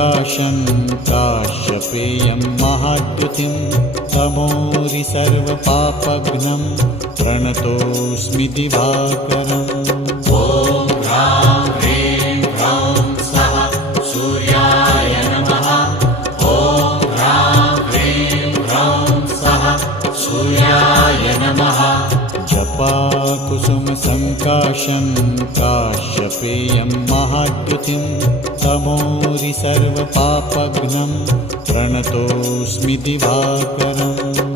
सङ्काशं काश्यपेयं महाद्युतिं तमोरि सर्वपापघ्नं प्रणतोऽस्मि दिवाकरम्। ॐ ह्रां ह्रीं ह्रौं स्वः सूर्याय नमः। ॐ ह्रां ह्रीं ह्रौं स्वः सूर्याय नमः। जपाकुसुमसङ्काशं काश्यपेयं महाद्युतिं तमोरि सर्वपापघ्नं प्रणतोऽस्मि दिवाकरम्।